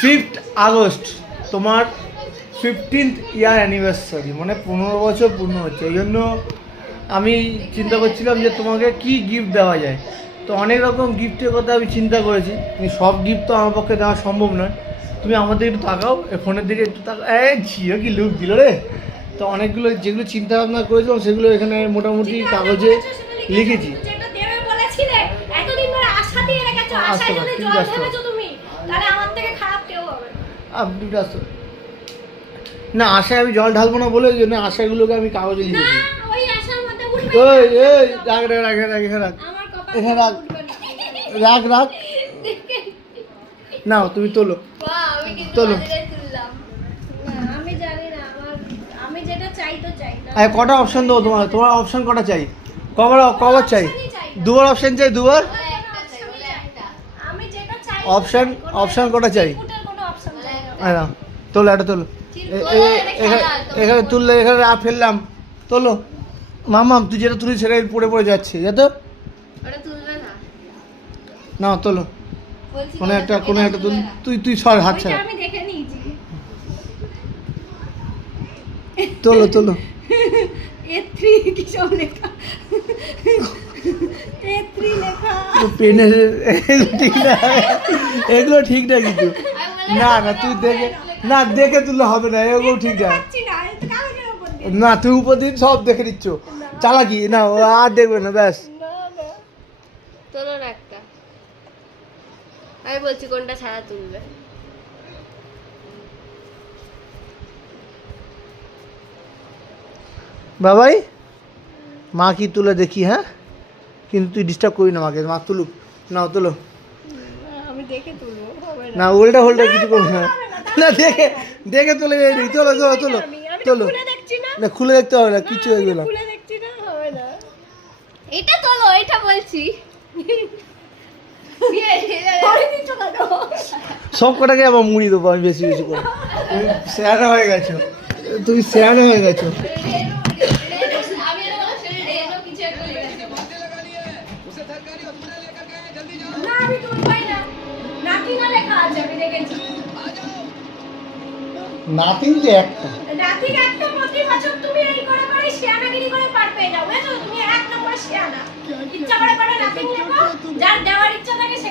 5th August তোমার 15th ইয়ার anniversary, মানে 15 বছর পূর্ণ হচ্ছে। এই জন্য আমি চিন্তা করছিলাম যে তোমাকে কি গিফট দেওয়া যায়। তো অনেক রকম গিফটের কথা আমি চিন্তা করেছি, কিন্তু সব গিফট তো আমার পক্ষে দেওয়া সম্ভব নয়। তুমি আমাদের একটু তাকাও, ফোনের দিকে একটু তাকাও। ঝিও কি লুক দিল রে। তো অনেকগুলো যেগুলো চিন্তা ভাবনা করেছিলাম সেগুলো এখানে মোটামুটি কাগজে লিখেছি। আপনি না, আশায় আমি জল ঢালবো না বলে ওই জন্য আশাগুলোকে আমি কাগজে লিখেছি। রাখ রাখ রাখ রাখ এখানে রাখ, এখানে রাখ রাখ রাখ। নাও তুমি তোলো তোলো। কটা অপশন দেবো তোমার? তোমার অপশন কটা চাই? কবার চাই? দুবার অপশন চাই, দুবার অপশন কটা চাই? হ্যাঁ তোলো, এটা তোলো। এখানে তুললে, এখানে ফেললাম, তোলো। মামাম তুই যেটা তুলি সেটাই পড়ে পড়ে যাচ্ছে, যাতো না তোলো। কোনো একটা তুল, তুই সর হাত ছাড়া। তোলো তোলো। পেনের এগুলো ঠিক না কিন্তু। না না তুই দেখে, না দেখে তুললে হবে না, এগুলো ঠিক না। না তুই উপর দিন সব দেখে নিচ্ছ, চালাকি না, আর দেখবে না, ব্যাস। তোলো না একটা, আমি বলছি কোনটা ছাড়া তুলবে। বাবাই মা কি তুলে দেখি, হ্যাঁ কিন্তু তুই ডিস্টার্ব করি না মাকে, মা তুলুক। নাও তোলো। আমি দেখে তুলবো, না উল্টা হোল্টা কিছু করবো না, না দেখে দেখে তোলে। তোলো তোলো তোলো তোলো। না খুলে দেখতে হবে না কিছু, এগুলো এটা তোলো, এটা বলছি। সব কটাকে আবার মুড়ি দেবো আমি বেশি বেশি করে। তুমি শেয়ানা হয়ে গেছো, তুমি শেয়ানা হয়ে গেছো। নাথিং যে একটা, নাথিং একটা প্রতি বছর তুমি এই করে করে শেয়ানাগিরি করে পার পেয়ে যাও, বুঝছো? তুমি এক নম্বর শেয়ানা। ইচ্ছা করে করে নাথিং লেখো, যার দেওয়ার ইচ্ছা থাকে সে